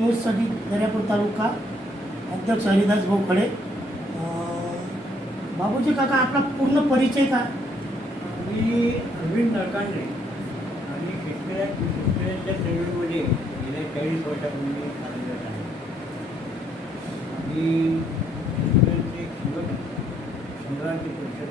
न्यूजसाठी दर्यापूर तालुका अध्यक्ष हरिदास भाऊ खडे बाबूजी काका आपला पूर्ण परिचय का मी अरविंद नळकांडे आणि शेतकऱ्या शेतकऱ्यांच्या चळवळीमध्ये गेल्या चाळीस वर्षापूर्वी कार्यरत आहे. आणि शेतकऱ्यांचे एक संक्रांती परिषद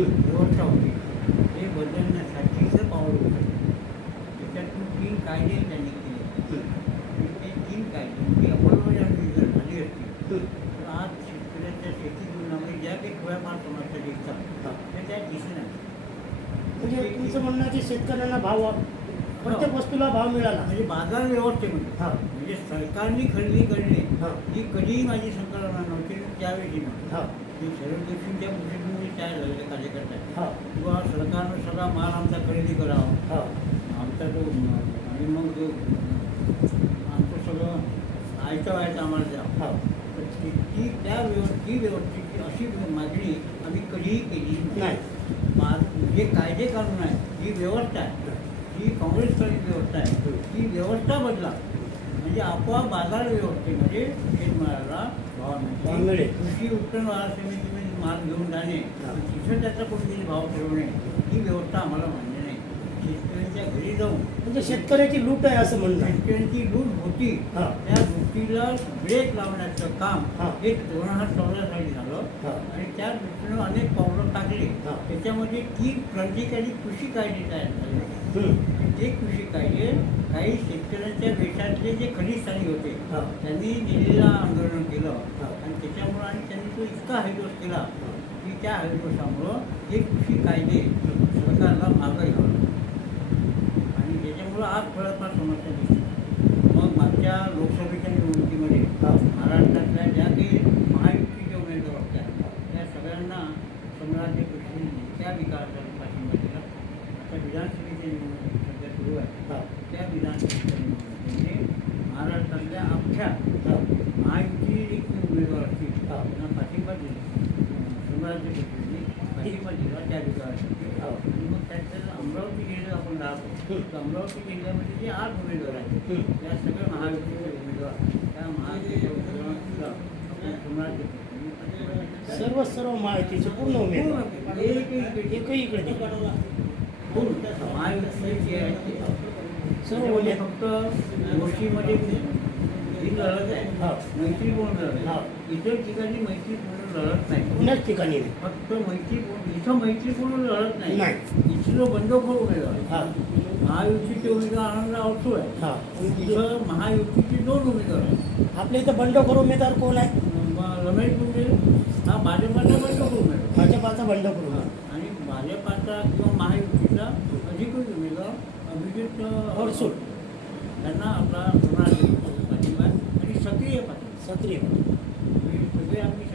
होते व्यवस्था होती ते बदलण्यासाठीचं पाऊल होतं त्याच्यातून तीन कायदे त्यांनी केले. ते तीन कायदे जी अंमलबजावणी जर झाली असती तर आज शेतकऱ्यांच्या शेती जीवनामध्ये ज्या काही थोड्याफार समस्या दिसतात त्या त्या दिसणार म्हणजे तुमचं म्हणणं की शेतकऱ्यांना भाव प्रत्येक वस्तूला भाव मिळाला. म्हणजे बाजार व्यवस्थेमध्ये. हा. म्हणजे सरकारने खरेदी करणे हा. ही कधीही माझी संकल्पना नव्हती त्यावेळी नव्हती हा शरद जोशींच्या भूषेतून तयार झालेले कार्यकर्ते. हा. किंवा सरकारनं सगळा माल आमचा खरेदी करावा. हा. आमचा जो आणि मग जो आमचं सगळं आयतं व्हायचं आम्हाला द्या. हा. तर ती ती त्या व्यव ती व्यवस्थेची अशी मागणी आम्ही कधीही केली नाही. मा जे कायदे कानून आहे जी व्यवस्था आहे जी काँग्रेसकडे व्यवस्था आहे ती व्यवस्था बदला. म्हणजे आपोआप बाजार व्यवस्थेमध्ये शेतमालाला भाव मिळेल. कृषी उत्पन्न बाजार समितीमध्ये माल घेऊन जाणे. तिथं त्याचा कोणतीतरी भाव ठरवणे ही व्यवस्था आम्हाला मान्य नाही शेतकऱ्यांच्या घरी जाऊन म्हणजे शेतकऱ्याची लूट आहे असं म्हणणं शेतकऱ्यांची लूट होती. त्या लुटीला ब्रेक लावण्याचं काम हा. दोन हजार चौदा साली झालं. आणि त्या दृष्टीनं अनेक पावलं टाकली. त्याच्यामध्ये तीन क्रांतिकारी कृषी कायदे तयार झाले ते कृषी कायदे काही शेतकऱ्यांच्या देशातले जे खनिजस्थानी होते. त्यांनी दिल्लीला आंदोलन केलं. आणि त्याच्यामुळं आणि त्यांनी तो इतका हायदोस केला की त्या हायदोसामुळं हे कृषी कायदे सरकारला मागं घ्यावं लागले. आणि त्याच्यामुळं आज थोड्याफार समस्या दिसते मग मागच्या लोकसभेच्या निवडणुकीमध्ये. महाराष्ट्रातल्या ज्या काही महायुतीच्या उमेदवार होत्या त्या सगळ्यांना सम्राज्य कृषी त्या विकासाला पाठिंबा दिला आता विधानसभेच्या निवडणुकी सध्या सुरू आहे. त्या विधानसभेच्या निवडणुकीमध्ये महाराष्ट्रातल्या अख्ख्या. महायुती एक उमेदवार त्यांना अमरावती जिल्ह्यात आपण जे आठ उमेदवार आहेत. त्या सर्व सर्व माहितीचे पूर्ण उमेदवार एक- एक- एक- एकही इकडे जे ते? सर्व त्याच्यामध्ये उमेद फक्त गोष्टीमध्ये ही लढत हा. आहे मैत्रीपूर्ण लढत हा. आहे इतर ठिकाणी मैत्रीपूर्ण लढत नाही. पुण्याच ठिकाणी. फक्त मैत्रीपूर्ण इथं मैत्रीपूर्ण लढत नाही. नाही. इथलं बंडखोर उमेदवार आहे. हा. महायुतीचे उमेदवार आनंदराव अडसूळ आहे हा. महायुतीचे दोन उमेदवार आहेत. आपल्या इथं बंडखोर उमेदवार कोण आहे? रमेश गुंडे. हा भाजपाचा भाजपाचा बंडखोर उमेदवार आणि भाजपाचा किंवा महायुतीचा अधिकृत उमेदवार अभिजित अडसूळ. त्यांना आपला पाठिंबा आणि सक्रिय पाठिंबा सक्रिय म्हणजे सगळे आम्ही